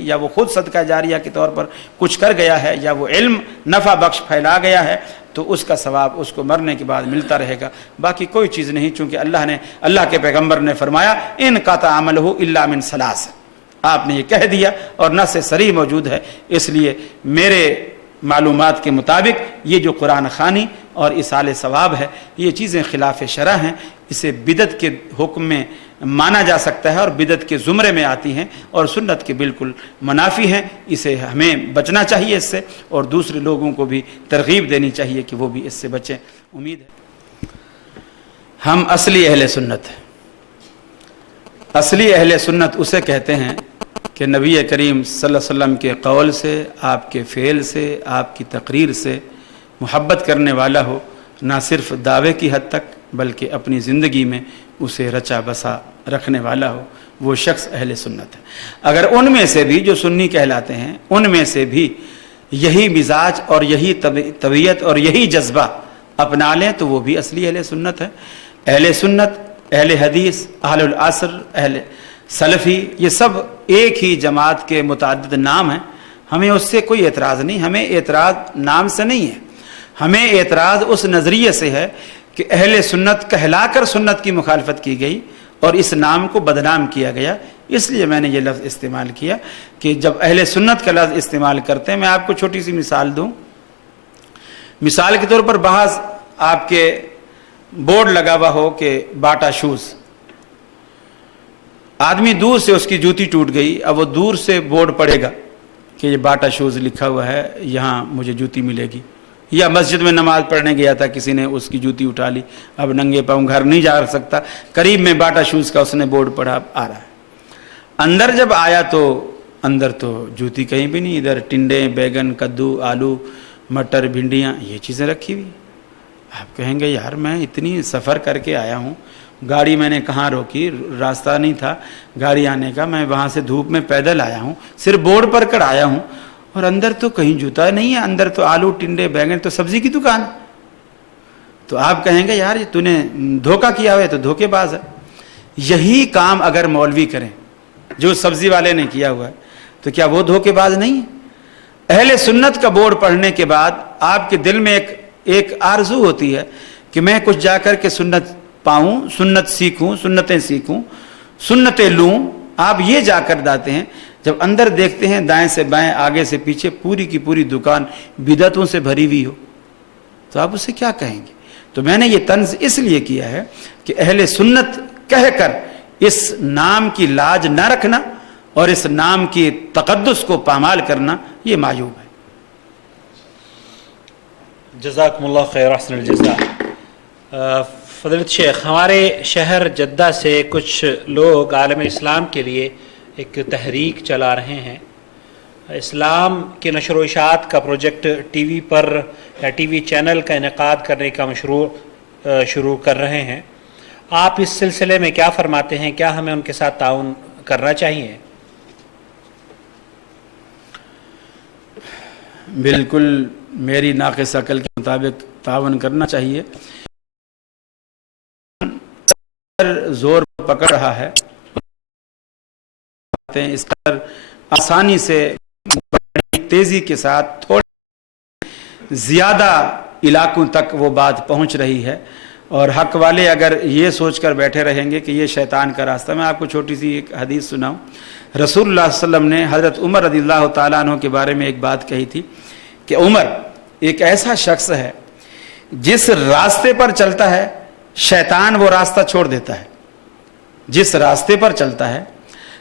یا وہ خود صدقہ جاریہ کے طور پر کچھ کر گیا ہے یا وہ علم نفع بخش پھیلا گیا ہے تو اس کا ثواب اس کو مرنے کے بعد ملتا رہے گا، باقی کوئی چیز نہیں، چونکہ اللہ کے پیغمبر نے فرمایا ان قطع عملہ الا من ثلاث، آپ نے یہ کہہ دیا اور نص صریح موجود ہے، اس لیے میرے معلومات کے مطابق یہ جو قرآن خوانی اور اصال ثواب ہے یہ چیزیں خلاف شرع ہیں، اسے بدعت کے حکم میں مانا جا سکتا ہے اور بدعت کے زمرے میں آتی ہیں اور سنت کے بالکل منافی ہیں، اسے ہمیں بچنا چاہیے اس سے، اور دوسرے لوگوں کو بھی ترغیب دینی چاہیے کہ وہ بھی اس سے بچیں۔ امید ہے ہم اصلی اہل سنت ہیں۔ اصلی اہل سنت اسے کہتے ہیں کہ نبی کریم صلی اللہ علیہ وسلم کے قول سے، آپ کے فعل سے، آپ کی تقریر سے محبت کرنے والا ہو، نہ صرف دعوے کی حد تک بلکہ اپنی زندگی میں اسے رچا بسا رکھنے والا ہو، وہ شخص اہل سنت ہے۔ اگر ان میں سے بھی جو سنی کہلاتے ہیں ان میں سے بھی یہی مزاج اور یہی طبیعت اور یہی جذبہ اپنا لیں تو وہ بھی اصلی اہل سنت ہے۔ اہل سنت، اہل حدیث، اہل العصر، اہل سلفی، یہ سب ایک ہی جماعت کے متعدد نام ہیں، ہمیں اس سے کوئی اعتراض نہیں، ہمیں اعتراض نام سے نہیں ہے، ہمیں اعتراض اس نظریے سے ہے کہ اہل سنت کہلا کر سنت کی مخالفت کی گئی اور اس نام کو بدنام کیا گیا، اس لیے میں نے یہ لفظ استعمال کیا کہ جب اہل سنت کا لفظ استعمال کرتے ہیں، میں آپ کو چھوٹی سی مثال دوں، مثال کے طور پر بعض آپ کے بورڈ لگا ہوا ہو کہ باٹا شوز، آدمی دور سے اس کی جوتی ٹوٹ گئی، اب وہ دور سے بورڈ پڑے گا کہ یہ باٹا شوز لکھا ہوا ہے، یہاں مجھے جوتی ملے گی، یا مسجد میں نماز پڑھنے گیا تھا کسی نے اس کی جوتی اٹھا لی، اب ننگے پاؤں گھر نہیں جا سکتا، قریب میں باٹا شوز کا اس نے بورڈ پڑھا آ رہا ہے، اندر جب آیا تو اندر تو جوتی کہیں بھی نہیں، ادھر ٹنڈے، بیگن، کدو، آلو، مٹر، بھنڈیاں، یہ چیزیں رکھی ہوئی۔ آپ کہیں گے یار میں اتنی سفر کر کے آیا ہوں، گاڑی میں نے کہاں روکی، راستہ نہیں تھا گاڑی آنے کا، میں وہاں سے دھوپ میں پیدل آیا ہوں، صرف بورڈ پر کر آیا ہوں، اور اندر تو کہیں جوتا نہیں ہے، اندر تو آلو، ٹنڈے، بیگن، تو سبزی کی دکان ہے۔ تو آپ کہیں گے یار تو نے دھوکہ کیا ہوا ہے، تو دھوکے باز ہے۔ یہی کام اگر مولوی کریں جو سبزی والے نے کیا ہوا ہے تو کیا وہ دھوکے باز نہیں ہے؟ اہل سنت کا بورڈ پڑھنے کے بعد آپ کے دل میں ایک آرزو ہوتی ہے کہ میں کچھ جا کر کے سنت پاؤں، سنت سیکھوں، سنتیں سیکھوں، سنتیں لوں، آپ یہ جا کر داتے ہیں، جب اندر دیکھتے ہیں دائیں سے بائیں، آگے سے پیچھے پوری کی پوری دکان بدعتوں سے بھری ہوئی ہو تو آپ اسے کیا کہیں گے؟ تو میں نے یہ طنز اس لیے کیا ہے کہ اہل سنت کہہ کر اس نام کی لاج نہ رکھنا اور اس نام کی تقدس کو پامال کرنا یہ معیوب ہے۔ جزاکم اللہ خیر، احسن الجزاء۔ فضیلت شیخ، ہمارے شہر جدہ سے کچھ لوگ عالم اسلام کے لیے ایک تحریک چلا رہے ہیں، اسلام کے نشر و اشاعت کا پروجیکٹ ٹی وی پر یا ٹی وی چینل کا انعقاد کرنے کا مشروع شروع کر رہے ہیں، آپ اس سلسلے میں کیا فرماتے ہیں؟ کیا ہمیں ان کے ساتھ تعاون کرنا چاہیے؟ بالکل میری ناقص عقل کے مطابق تعاون کرنا چاہیے۔ زور پکڑ رہا ہے، اس پر آسانی سے تیزی کے ساتھ تھوڑی زیادہ علاقوں تک وہ بات پہنچ رہی ہے، اور حق والے اگر یہ سوچ کر بیٹھے رہیں گے کہ یہ شیطان کا راستہ، میں آپ کو چھوٹی سی ایک حدیث سناؤں۔ رسول اللہ صلی اللہ علیہ وسلم نے حضرت عمر رضی اللہ تعالیٰ عنہ کے بارے میں ایک بات کہی تھی کہ عمر ایک ایسا شخص ہے جس راستے پر چلتا ہے شیطان وہ راستہ چھوڑ دیتا ہے، جس راستے پر چلتا ہے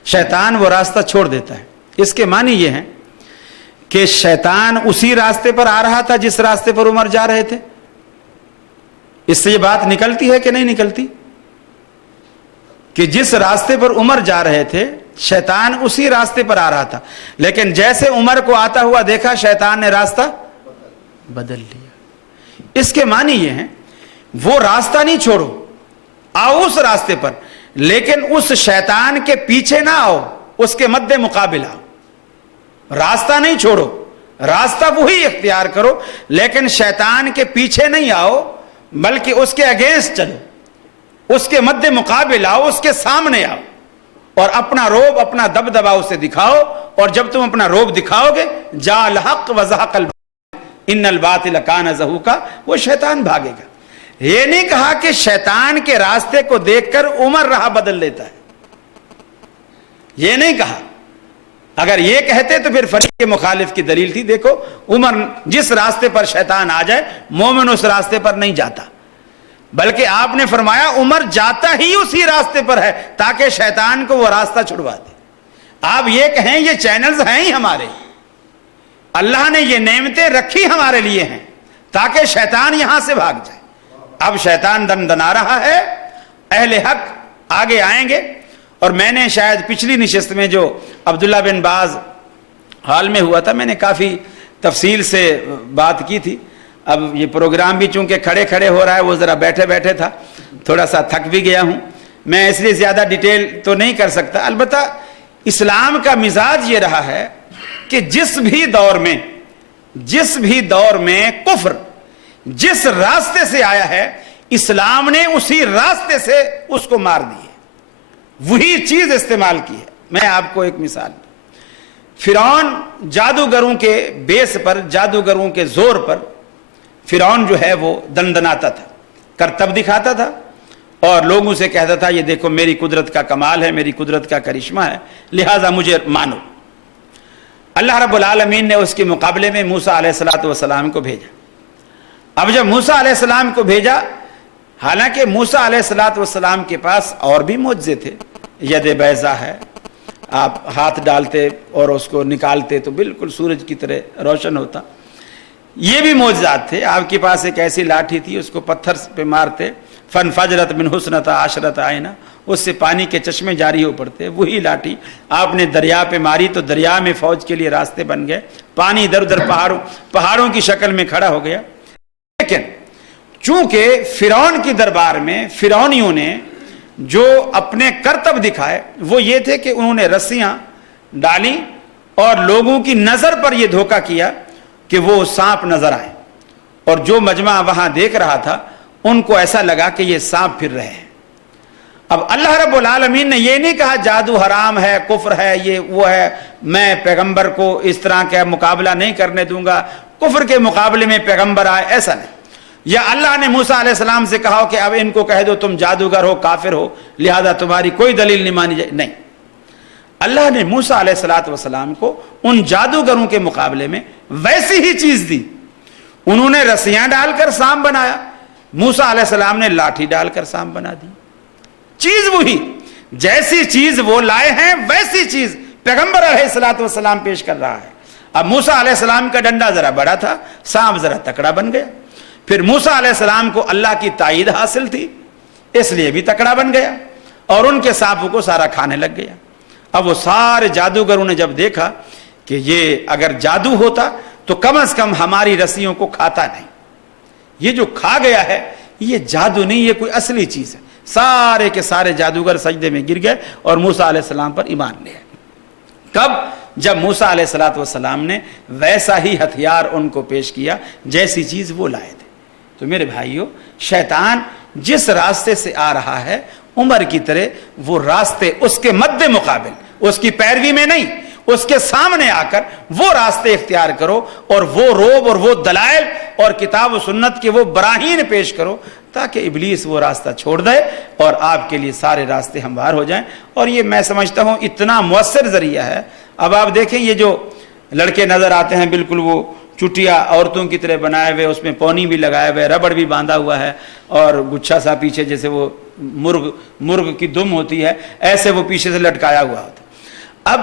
شیطان وہ راستہ چھوڑ دیتا ہے۔ اس کے معنی یہ ہیں کہ شیطان اسی راستے پر آ رہا تھا جس راستے پر عمر جا رہے تھے۔ اس سے یہ بات نکلتی ہے کہ نہیں نکلتی کہ جس راستے پر عمر جا رہے تھے شیطان اسی راستے پر آ رہا تھا، لیکن جیسے عمر کو آتا ہوا دیکھا شیطان نے راستہ بدل لیا۔ اس کے معنی یہ ہیں وہ راستہ نہیں چھوڑو، آؤ اس راستے پر، لیکن اس شیطان کے پیچھے نہ آؤ، اس کے مد مقابل آؤ۔ راستہ نہیں چھوڑو، راستہ وہی اختیار کرو، لیکن شیطان کے پیچھے نہیں آؤ بلکہ اس کے اگینسٹ چلو، اس کے مد مقابل آؤ، اس کے سامنے آؤ۔ اور اپنا روب اپنا دبدبا اسے دکھاؤ، اور جب تم اپنا روب دکھاؤ گے جاء الحق وزهق الباطل ان الباطل کان زہوقا، وہ شیطان بھاگے گا۔ یہ نہیں کہا کہ شیطان کے راستے کو دیکھ کر عمر راہ بدل لیتا ہے، یہ نہیں کہا۔ اگر یہ کہتے تو پھر فریق مخالف کی دلیل تھی، دیکھو عمر جس راستے پر شیطان آ جائے مومن اس راستے پر نہیں جاتا، بلکہ آپ نے فرمایا عمر جاتا ہی اسی راستے پر ہے تاکہ شیطان کو وہ راستہ چھڑوا دے۔ آپ یہ کہیں یہ چینلز ہیں ہی ہمارے، اللہ نے یہ نعمتیں رکھی ہمارے لیے ہیں تاکہ شیطان یہاں سے بھاگ جائے۔ اب شیطان دندنا رہا ہے، اہل حق آگے آئیں گے۔ اور میں نے شاید پچھلی نشست میں جو عبداللہ بن باز حال میں ہوا تھا، میں نے کافی تفصیل سے بات کی تھی۔ اب یہ پروگرام بھی چونکہ کھڑے کھڑے ہو رہا ہے، وہ ذرا بیٹھے بیٹھے تھا، تھوڑا سا تھک بھی گیا ہوں، میں اس لیے زیادہ ڈیٹیل تو نہیں کر سکتا۔ البتہ اسلام کا مزاج یہ رہا ہے کہ جس بھی دور میں کفر جس راستے سے آیا ہے، اسلام نے اسی راستے سے اس کو مار دی ہے، وہی چیز استعمال کی ہے۔ میں آپ کو ایک مثال، فرعون جادوگروں کے بیس پر، جادوگروں کے زور پر فرعون جو ہے وہ دندناتا تھا، کرتب دکھاتا تھا اور لوگوں سے کہتا تھا یہ دیکھو میری قدرت کا کمال ہے، میری قدرت کا کرشمہ ہے، لہٰذا مجھے مانو۔ اللہ رب العالمین نے اس کے مقابلے میں موسیٰ علیہ السلام کو بھیجا۔ اب جب موسیٰ علیہ السلام کو بھیجا، حالانکہ موسیٰ علیہ السلام کے پاس اور بھی معجزے تھے، ید بیضا ہے، آپ ہاتھ ڈالتے اور اس کو نکالتے تو بالکل سورج کی طرح روشن ہوتا، یہ بھی معجزات تھے۔ آپ کے پاس ایک ایسی لاٹھی تھی، اس کو پتھر پہ مارتے، فانفجرت من حسنتا عشرۃ عینا، اس سے پانی کے چشمے جاری ہو پڑتے۔ وہی لاٹھی آپ نے دریا پہ ماری تو دریا میں فوج کے لیے راستے بن گئے، پانی ادھر ادھر پہاڑوں کی شکل میں کھڑا ہو گیا۔ لیکن چونکہ فرعون کی دربار میں فرعونیوں نے جو اپنے کرتب دکھائے وہ یہ تھے کہ انہوں نے رسیاں ڈالی اور لوگوں کی نظر پر یہ دھوکہ کیا کہ وہ سانپ نظر آئے، اور جو مجمع وہاں دیکھ رہا تھا ان کو ایسا لگا کہ یہ سانپ پھر رہے ہیں۔ اب اللہ رب العالمین نے یہ نہیں کہا جادو حرام ہے، کفر ہے، یہ وہ ہے، میں پیغمبر کو اس طرح کا مقابلہ نہیں کرنے دوں گا، کفر کے مقابلے میں پیغمبر آئے، ایسا نہیں۔ یا اللہ نے موسیٰ علیہ السلام سے کہا کہ اب ان کو کہہ دو تم جادوگر ہو، کافر ہو، لہذا تمہاری کوئی دلیل نہیں مانی جائے، نہیں۔ اللہ نے موسیٰ علیہ السلام کو ان جادوگروں کے مقابلے میں ویسی ہی چیز دی۔ انہوں نے رسیاں ڈال کر سانپ بنایا، موسیٰ علیہ السلام نے لاٹھی ڈال کر سانپ بنا دی۔ چیز وہی، جیسی چیز وہ لائے ہیں ویسی چیز پیغمبر علیہ السلام پیش کر رہا ہے۔ اب موسیٰ علیہ السلام کا ڈنڈا ذرا بڑا تھا، سانپ ذرا تکڑا بن گیا۔ پھر موسیٰ علیہ السلام کو اللہ کی تائید حاصل تھی، اس لیے بھی تکڑا بن گیا اور ان کے سانپوں کو سارا کھانے لگ گیا۔ اب وہ سارے جادوگروں نے جب دیکھا کہ یہ اگر جادو ہوتا تو کم از کم ہماری رسیوں کو کھاتا نہیں، یہ جو کھا گیا ہے یہ جادو نہیں، یہ کوئی اصلی چیز ہے۔ سارے کے سارے جادوگر سجدے میں گر گئے اور موسیٰ علیہ السلام پر ایمان لے آئے۔ کب؟ جب موسیٰ علیہ السلام نے ویسا ہی ہتھیار ان کو پیش کیا جیسی چیز وہ لائے تھے۔ تو میرے بھائیو، شیطان جس راستے سے آ رہا ہے عمر کی طرح وہ راستے اس کے مد مقابل، اس کی پیروی میں نہیں، اس کے سامنے آ کر وہ راستے اختیار کرو اور وہ روب اور وہ دلائل اور کتاب و سنت کے وہ براہین پیش کرو تاکہ ابلیس وہ راستہ چھوڑ دے اور آپ کے لیے سارے راستے ہموار ہو جائیں۔ اور یہ میں سمجھتا ہوں اتنا مؤثر ذریعہ ہے۔ اب آپ دیکھیں یہ جو لڑکے نظر آتے ہیں بالکل وہ چٹیا عورتوں کی طرح بنائے ہوئے، اس میں پونی بھی لگائے ہوئے، ربڑ بھی باندھا ہوا ہے اور گچھا سا پیچھے جیسے وہ مرغ کی دم ہوتی ہے ایسے وہ پیچھے سے لٹکایا ہوا ہوتا۔ اب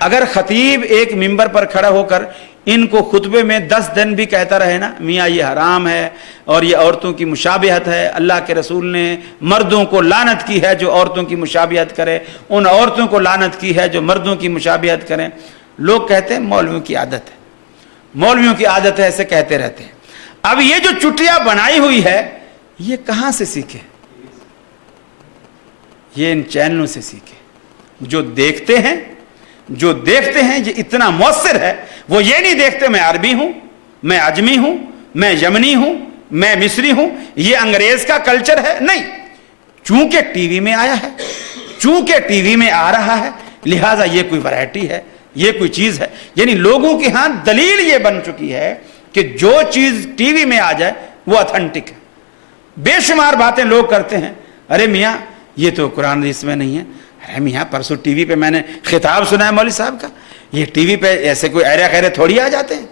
اگر خطیب ایک ممبر پر کھڑا ہو کر ان کو خطبے میں 10 دن بھی کہتا رہے نا میاں یہ حرام ہے اور یہ عورتوں کی مشابہت ہے، اللہ کے رسول نے مردوں کو لعنت کی ہے جو عورتوں کی مشابہت کرے، ان عورتوں کو لعنت کی ہے جو مردوں کی مشابہت کریں، لوگ کہتے ہیں مولویوں کی عادت ہے، مولویوں کی عادت ہے، ایسے کہتے رہتے ہیں۔ اب یہ جو چٹیا بنائی ہوئی ہے یہ کہاں سے سیکھے؟ یہ ان چینلوں سے سیکھے جو دیکھتے ہیں یہ اتنا مؤثر ہے۔ وہ یہ نہیں دیکھتے میں عربی ہوں، میں عجمی ہوں، میں یمنی ہوں، میں مصری ہوں، یہ انگریز کا کلچر ہے، نہیں، چونکہ ٹی وی میں آیا ہے، چونکہ ٹی وی میں آ رہا ہے لہٰذا یہ کوئی ورائٹی ہے, یہ کوئی چیز ہے. یعنی لوگوں کے ہاں دلیل یہ بن چکی ہے کہ جو چیز ٹی وی میں آ جائے وہ اتھینٹک ہے. بے شمار باتیں لوگ کرتے ہیں, ارے میاں یہ تو قرآن حدیث میں نہیں ہے. ارے میاں پرسوں ٹی وی پہ میں نے خطاب سنا ہے مولوی صاحب کا, یہ ٹی وی پہ ایسے کوئی ایرے خیرے تھوڑی آ جاتے ہیں,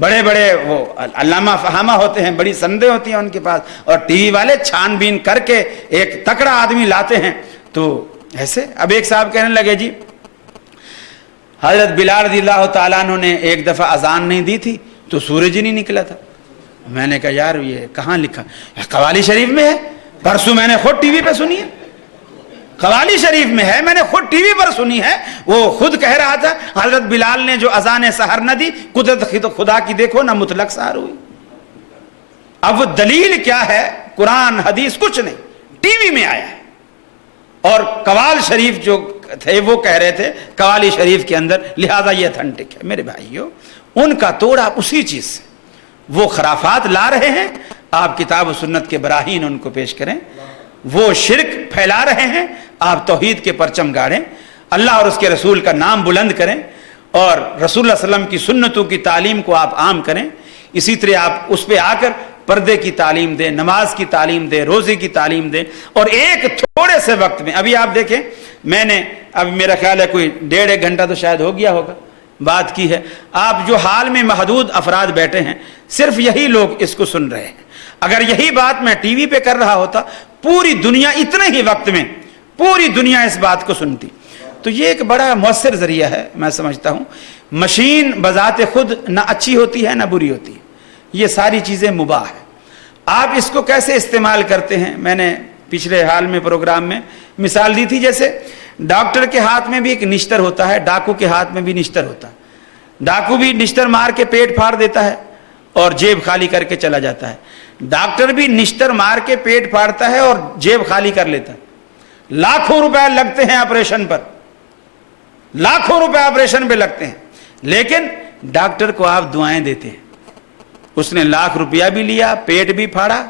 بڑے بڑے وہ علامہ فہامہ ہوتے ہیں, بڑی سندیں ہوتی ہیں ان کے پاس, اور ٹی وی والے چھان بین کر کے ایک تکڑا آدمی لاتے ہیں. تو ایسے اب ایک صاحب کہنے لگے جی حضرت بلال رضی اللہ تعالیٰ عنہ نے ایک دفعہ اذان نہیں دی تھی تو سورج ہی نہیں نکلا تھا. میں نے کہا یار یہ کہاں لکھا؟ قوالی شریف میں ہے, پرسوں میں نے خود ٹی وی پہ سنی ہے, قوالی شریف میں ہے, میں نے خود ٹی وی پر سنی ہے. وہ خود کہہ رہا تھا حضرت بلال نے جو اذان سحر نہ دی, قدرت خدا کی دیکھو نہ مطلق سحر ہوئی. اب وہ دلیل کیا ہے؟ قرآن حدیث کچھ نہیں, ٹی وی میں آیا ہے. اور قوال شریف جو تھے وہ کہہ رہے تھے قوالی شریف کے اندر, لہذا یہ اتھینٹک ہے. میرے بھائیو ان کا توڑ آپ اسی چیز سے, وہ خرافات لا رہے ہیں, آپ کتاب و سنت کے براہین ان کو پیش کریں. وہ شرک پھیلا رہے ہیں, آپ توحید کے پرچم گاڑیں, اللہ اور اس کے رسول کا نام بلند کریں, اور رسول اللہ صلی اللہ علیہ وسلم کی سنتوں کی تعلیم کو آپ عام کریں. اسی طرح آپ اس پہ آ کر پردے کی تعلیم دیں, نماز کی تعلیم دیں, روزے کی تعلیم دیں. اور ایک تھوڑے سے وقت میں, ابھی آپ دیکھیں میں نے اب میرا خیال ہے کوئی 1.5 گھنٹہ تو شاید ہو گیا ہوگا بات کی ہے, آپ جو حال میں محدود افراد بیٹھے ہیں صرف یہی لوگ اس کو سن رہے ہیں. اگر یہی بات میں ٹی وی پہ کر رہا ہوتا پوری دنیا اتنے ہی وقت میں پوری دنیا اس بات کو سنتی. تو یہ ایک بڑا مؤثر ذریعہ ہے. میں سمجھتا ہوں مشین بذات خود نہ اچھی ہوتی ہے نہ بری ہوتی ہے, یہ ساری چیزیں مباح ہیں. آپ اس کو کیسے استعمال کرتے ہیں؟ میں نے پچھلے حال میں پروگرام میں مثال دی تھی, جیسے ڈاکٹر کے ہاتھ میں بھی ایک نشتر ہوتا ہے, ڈاکو کے ہاتھ میں بھی نشتر ہوتا ہے. ڈاکو بھی نشتر مار کے پیٹ پھاڑ دیتا ہے اور جیب خالی کر کے چلا جاتا ہے. ڈاکٹر بھی نشتر مار کے پیٹ پھاڑتا ہے اور جیب خالی کر لیتا ہے. لاکھوں روپے لگتے ہیں آپریشن پر, لاکھوں روپے آپریشن پہ لگتے ہیں, لیکن ڈاکٹر کو آپ دعائیں دیتے ہیں. اس نے لاکھ روپیہ بھی لیا, پیٹ بھی پھاڑا,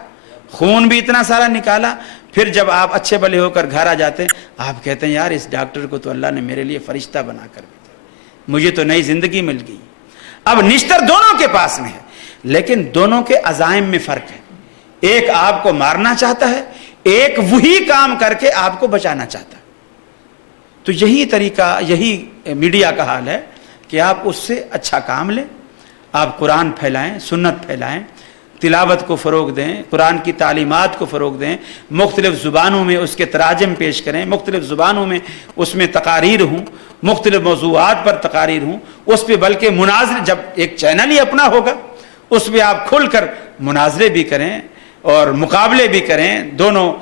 خون بھی اتنا سارا نکالا, پھر جب آپ اچھے بھلے ہو کر گھر آ جاتے ہیں آپ کہتے ہیں یار اس ڈاکٹر کو تو اللہ نے میرے لیے فرشتہ بنا کر بھیجا, مجھے تو نئی زندگی مل گئی. اب نشتر دونوں کے پاس میں ہے, لیکن دونوں کے عزائم میں فرق ہے. ایک آپ کو مارنا چاہتا ہے, ایک وہی کام کر کے آپ کو بچانا چاہتا ہے. تو یہی طریقہ, یہی میڈیا کا حال ہے کہ آپ اس سے اچھا کام لیں, آپ قرآن پھیلائیں, سنت پھیلائیں, تلاوت کو فروغ دیں, قرآن کی تعلیمات کو فروغ دیں, مختلف زبانوں میں اس کے تراجم پیش کریں, مختلف زبانوں میں اس میں تقاریر ہوں, مختلف موضوعات پر تقاریر ہوں, اس پہ بلکہ مناظر, جب ایک چینل ہی اپنا ہوگا اس پہ آپ کھل کر مناظرے بھی کریں اور مقابلے بھی کریں. دونوں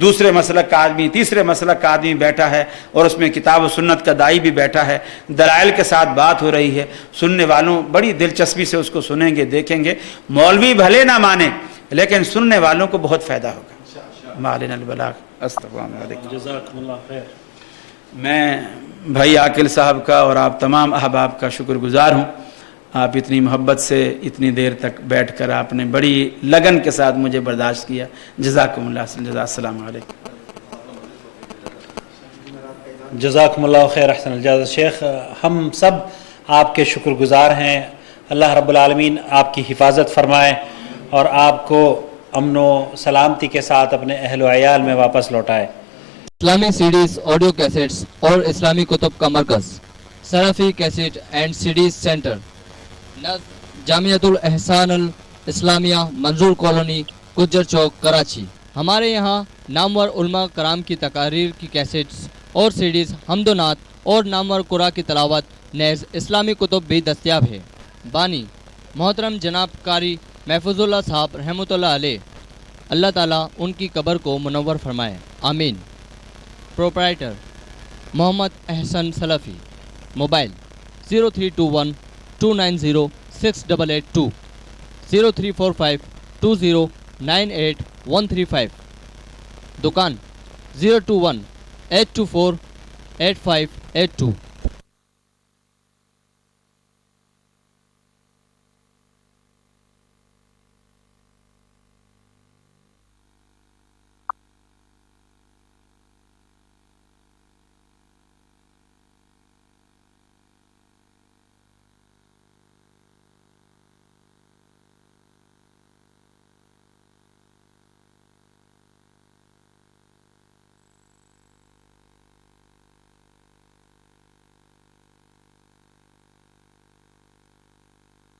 دوسرے مسلک کا آدمی, تیسرے مسلک کا آدمی بیٹھا ہے اور اس میں کتاب و سنت کا دائی بھی بیٹھا ہے, دلائل کے ساتھ بات ہو رہی ہے, سننے والوں بڑی دلچسپی سے اس کو سنیں گے, دیکھیں گے. مولوی بھلے نہ مانے لیکن سننے والوں کو بہت فائدہ ہوگا. مالنا البلاغ. السلام علیکم. جزاکم اللہ خیر. میں بھائی عاقل صاحب کا اور آپ تمام احباب کا شکر گزار ہوں. آپ اتنی محبت سے اتنی دیر تک بیٹھ کر آپ نے بڑی لگن کے ساتھ مجھے برداشت کیا. جزاکم اللہ. السلام علیکم. جزاکم اللہ خیر احسن الجزا. شیخ ہم سب آپ کے شکر گزار ہیں. اللہ رب العالمین آپ کی حفاظت فرمائے اور آپ کو امن و سلامتی کے ساتھ اپنے اہل و عیال میں واپس لوٹائے. اسلامی سیڈیز, آڈیو کیسٹس اور اسلامی کتب کا مرکز, سرافی cassette and CDs centre, Jamia Al-Ihsan Al-Islamia, Manzoor colony, Gujjar Chowk, Karachi. ہمارے یہاں نامور علماء کرام کی تقاریر کی کیسٹس اور سیڈیز, حمد و نعت اور نامور قرآن کی تلاوت نیز اسلامی کتب بھی دستیاب ہے. بانی محترم جناب قاری محفوظ اللہ صاحب رحمۃ اللہ علیہ, اللہ تعالیٰ ان کی قبر کو منور فرمائے, آمین. پروپرائٹر محمد احسن سلفی. موبائل 0321 290 6882 0345 2098 135. دکان 021 824 8582.